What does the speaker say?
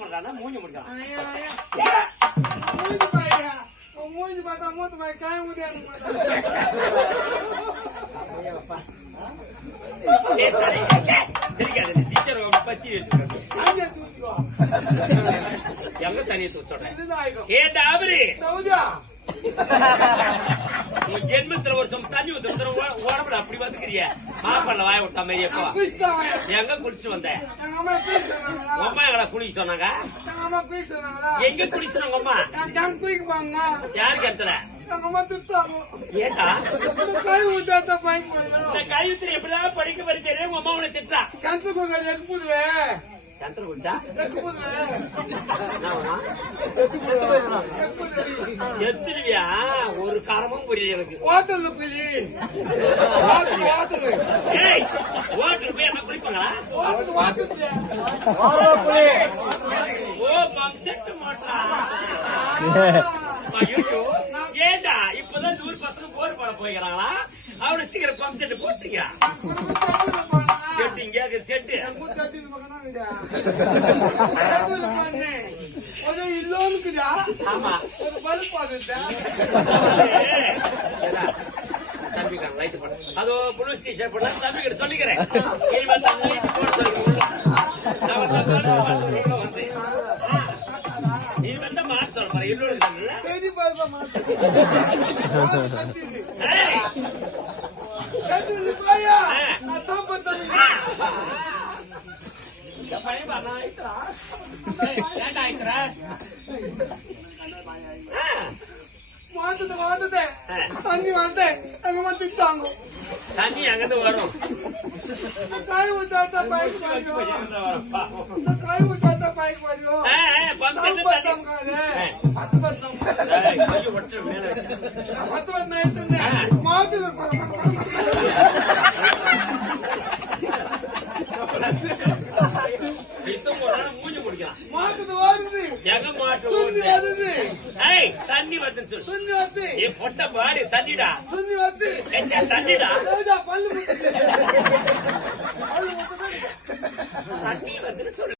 பண்றானா மூஞ்சி முடிக்கலாம் மூஞ்சி பார்த்தா மூத்து பாய் காய ஊதியா சிரிக்காது சீக்கிரம் பத்தி எங்க தனியை சொல்றேன் ஏண்டா அவரு உன் ஜென்மத்துல ஒரு சம் தண்ணி ஊத்த உடம்புல அப்படி வந்துக்கிறிய மாப்பிள்ள வாய விட்டா மாதிரி எங்க குளிச்சு வந்த அம்மா எங்களை குளிக்க சொன்னாங்க எங்க குளிச்சு சொன்னாங்க அம்மா யாருக்கு எடுத்துற ஏண்டா கழிவுத்துல எப்படிதான் படிக்க படிக்கிறேன் உங்க அம்மா உங்களை திட்டா சந்திர குடிச்சா எத்திரியா ஒரு காரமும் புரியல எனக்கு ஓட்டல் புலி ஓட்டல் போய் என்ன குளிப்பாங்களா ஓ பம்செட் மாட்டா ஏண்டா இப்பதான் 100 பசங்க போர் போட போய்க்கிறாங்களா அவரு சீக்கிரம் பம்செட் போட்டீங்க செட்டு இங்க செட்டு ஆமா தம்பிக்கான லைட் போட அதோ புளு ஸ்டேஷன் போட தம்பிக்கிட்ட சொல்லிக்கிறேன் நீ வந்து மாற்ற சொல்ல போற இன்னொரு தண்ணி அங்கிருந்து வரும் காய் ஊத்தாத்தா பைக் மூஞ்சி குடிக்கலாம் எங்க மாட்டு தண்ணி வந்து பொட்ட பாடு தண்ணிடா தண்ணிடா தண்ணி வந்து சொல்லு